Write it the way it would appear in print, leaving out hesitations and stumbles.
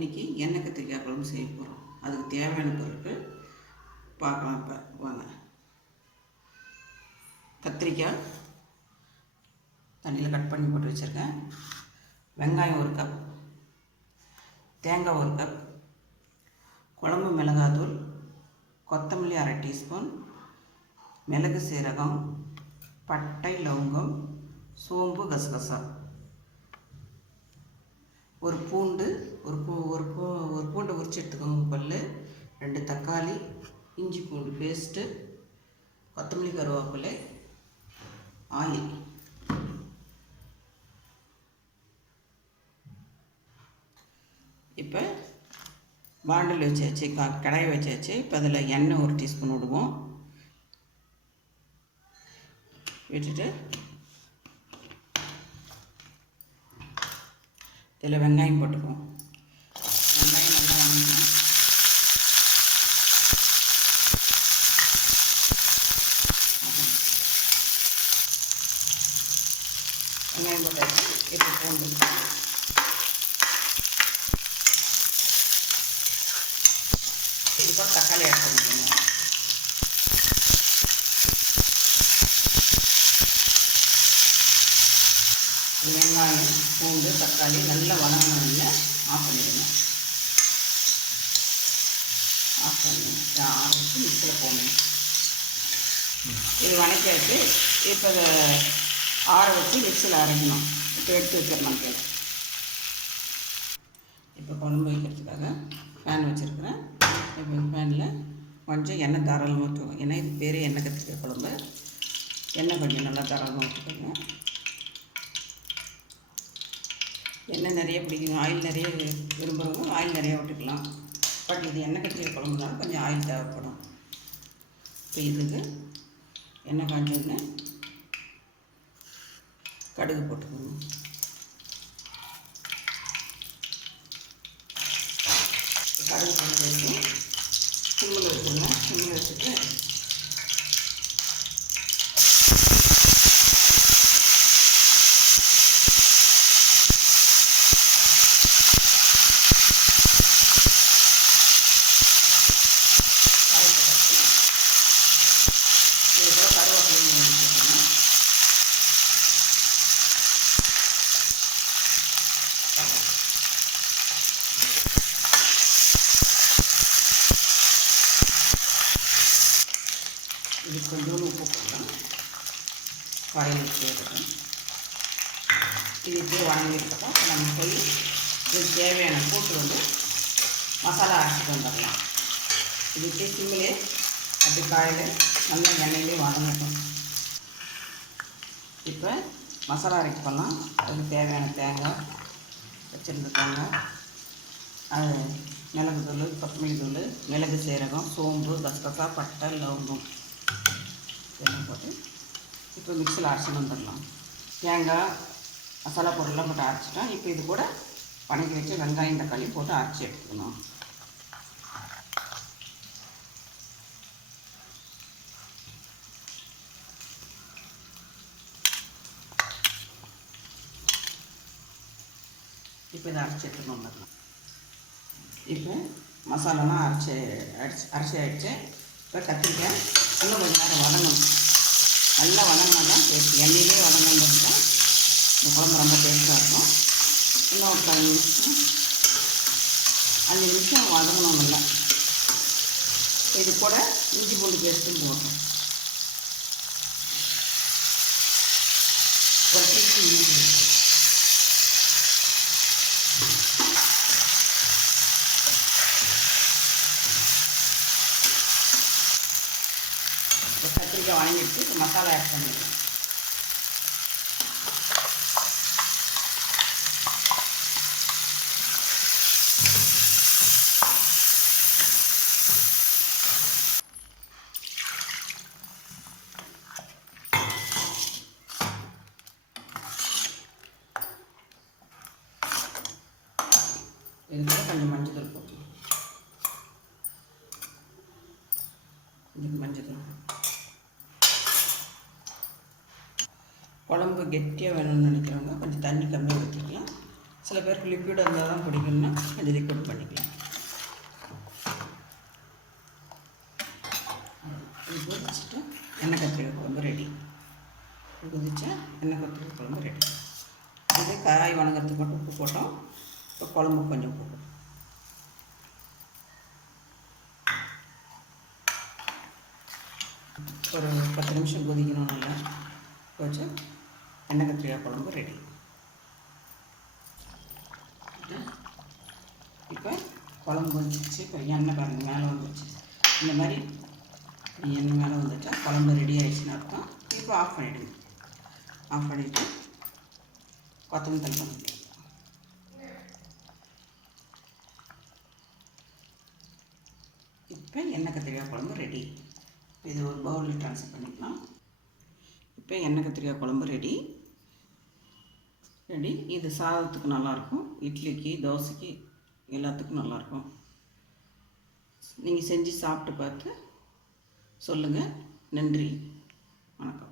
இன்றைக்கி எண்ணெய் கத்திரிக்காய் குழம்பு செய்ய போகிறோம். அதுக்கு தேவையான பொருட்கள் பார்க்கலாம். இப்போ வாங்க. கத்திரிக்காய் தண்ணியில் கட் பண்ணி போட்டு வச்சுருக்கேன். வெங்காயம் 1 கப், தேங்காய் 1 கப், குழம்பு மிளகாத்தூள், கொத்தமல்லி 1/2 டீஸ்பூன், மிளகு சீரகம், பட்டை லவங்கம், சோம்பு கசகசா, ஒரு பூண்டு ஒரு பூண்டை உரிச்சு எடுத்துக்கோங்க பல், 2 தக்காளி, இஞ்சி பூண்டு பேஸ்ட்டு, கொத்தமல்லி கருவேப்பிலை, ஆயில். இப்போ பாண்டில் வச்சாச்சு, கடாய் வச்சாச்சு. இப்போ அதில் எண்ணெய் 1 டீஸ்பூன் விடுவோம். விட்டுட்டு இதில் வெங்காயம் போட்டுக்குவோம். வெங்காயம் நல்லா வதங்கணும். வெங்காயம் போட்டாச்சு. இப்போ பூண்டு, இது கூட தக்காளி ஆட் பண்ணிக்கோங்க. வெங்காயம், பூண்டு, தக்காளி நல்லா வதங்கினோடனே ஆஃப் பண்ணிடுங்க. ஆஃப் பண்ணி ஆரம்பிச்சு மிக்சியில் போடணும். இது வதக்கியாச்சு. இப்போ அதை ஆற வச்சு மிக்சியில் அரைக்கணும். இப்போ எடுத்து வச்சிடலாம் கீழே. இப்போ குழம்பு வைக்கிறதுக்காக பேன் வச்சுருக்கிறேன். இப்போ பேனில் கொஞ்சம் எண்ணெய் தாராளமாக ஊற்றுவோம். ஏன்னா இது பேர் எண்ணெய் கத்திரிக்காய் குழம்பு. எண்ணெய் கொஞ்சம் நல்லா தாராளமாக ஊற்றிக்கோங்க. எண்ணெய் நிறைய பிடிக்கும், ஆயில் நிறைய விரும்புகிறவங்க ஆயில் நிறைய விட்டுக்கலாம். பட் இது எண்ணெய் கத்திரிக்காய் குழம்புனாலும் கொஞ்சம் ஆயில் தேவைப்படும். இப்போ இதுக்கு எண்ணெய் காஞ்சோடனே கடுகு போட்டுக்கணும். கடுகு போட்டு வச்சு சிம்மில் வச்சுக்கணும். சிம்மில் வச்சுட்டு இது கொஞ்சோண்டு உப்பு போடலாம். காயில் சேர்க்கணும். இது இப்படியே வதங்கிருக்கோம். நம்ம போய் இது தேவையான கூட்டு வந்து மசாலா அரைச்சிட்டு வந்துடலாம். இது இப்படி சிம்மிலே அப்படி காயில் நல்லா எண்ணெயிலே வதங்கட்டும். இப்போ மசாலா அரைக்க பண்ணலாம். அதுக்கு தேவையான தேங்காய் வச்சுருந்துருக்காங்க. அது மிளகு தூள், கொத்தமல்லி தூள், மிளகு சீரகம், சோம்பு கசகசா, பட்டை லவங்கம் இதெல்லாம் போட்டு இப்போ மிக்சியில் அரைச்சி வந்துடலாம். தேங்காய் மசாலா பொருள்லாம் போட்டு அரைச்சிட்டோம். இப்போ இது கூட வதக்கி வச்சு வெங்காயம் தக்காளி போட்டு அரைச்சி எடுத்துக்கணும். இப்போ இதை அரைச்சி எடுத்துட்டு வந்துடலாம். இப்போ மசாலாலாம் அரைச்சி ஆகிடுச்சு. இப்போ கத்திரிக்காய் இன்னும் கொஞ்சம் நேரம் வதங்கணும். நல்லா வதங்கினா தான் டேஸ்ட். எண்ணெயிலே வதங்கணும் தான் இந்த குழம்பு ரொம்ப டேஸ்ட்டாக இருக்கும். இன்னும் ஒரு 5 நிமிஷம் வதங்கணும் நல்லா. இது கூட இஞ்சி பூண்டு பேஸ்ட்டும் போடணும். ஒரு டீஸ்பூன் இஞ்சி பூண்டு. கத்திரிக்காய் வதங்கிட்டு இப்போ மசாலா ஆட் பண்ணிடுவோம். இதுக்கு கொஞ்சம் மஞ்சள் தூள் போடணும். இதுக்கு மஞ்சள் தூள். குழம்பு கெட்டியாக வேணும்னு நினைக்கிறவங்க கொஞ்சம் தண்ணி கம்மியாக ஊற்றிக்கலாம். சில பேருக்கு லிக்விட் இருந்தால் தான் பிடிக்கும்னா கொஞ்சம் லிக்விட் பண்ணிக்கலாம். இது கொதிச்சுட்டு எண்ணெய் கத்திரிக்காய் குழம்பு ரெடி. கொதிச்சா எண்ணெய் கத்திரிக்காய் குழம்பு ரெடி. இது காய் வணங்கிறதுக்கு மட்டும் உப்பு போட்டோம். இப்போ குழம்பு கொஞ்சம் போட்டோம். ஒரு 10 நிமிஷம் கொதிக்கணும். நல்லா கொதிச்சு எண்ணெய் கத்திரிக்காய் குழம்பு ரெடி. இப்போ குழம்பு வந்துச்சு. இப்போ எண்ணெய் பாருங்கள் மேலே வந்துச்சு. இந்த மாதிரி எண்ணெய் மேலே வந்துச்சா குழம்பு ரெடி ஆகிடுச்சுன்னு அர்த்தம். இப்போ ஆஃப் பண்ணிவிடுங்க. ஆஃப் பண்ணிவிட்டு கொத்தமல்லி தழை பண்ணிக்கலாம். இப்போ எண்ணெய் கத்திரிக்காய் குழம்பு ரெடி. இது ஒரு பவுலில் ட்ரான்ஸ்ஃபர் பண்ணிக்கலாம். இப்போ எண்ணெய் கத்திரிக்காய் குழம்பு ரெடி. இது சாதத்துக்கு நல்லாயிருக்கும், இட்லிக்கு, தோசைக்கு எல்லாத்துக்கும் நல்லாயிருக்கும். நீங்கள் செஞ்சு சாப்பிட்டு பார்த்து சொல்லுங்கள். நன்றி, வணக்கம்.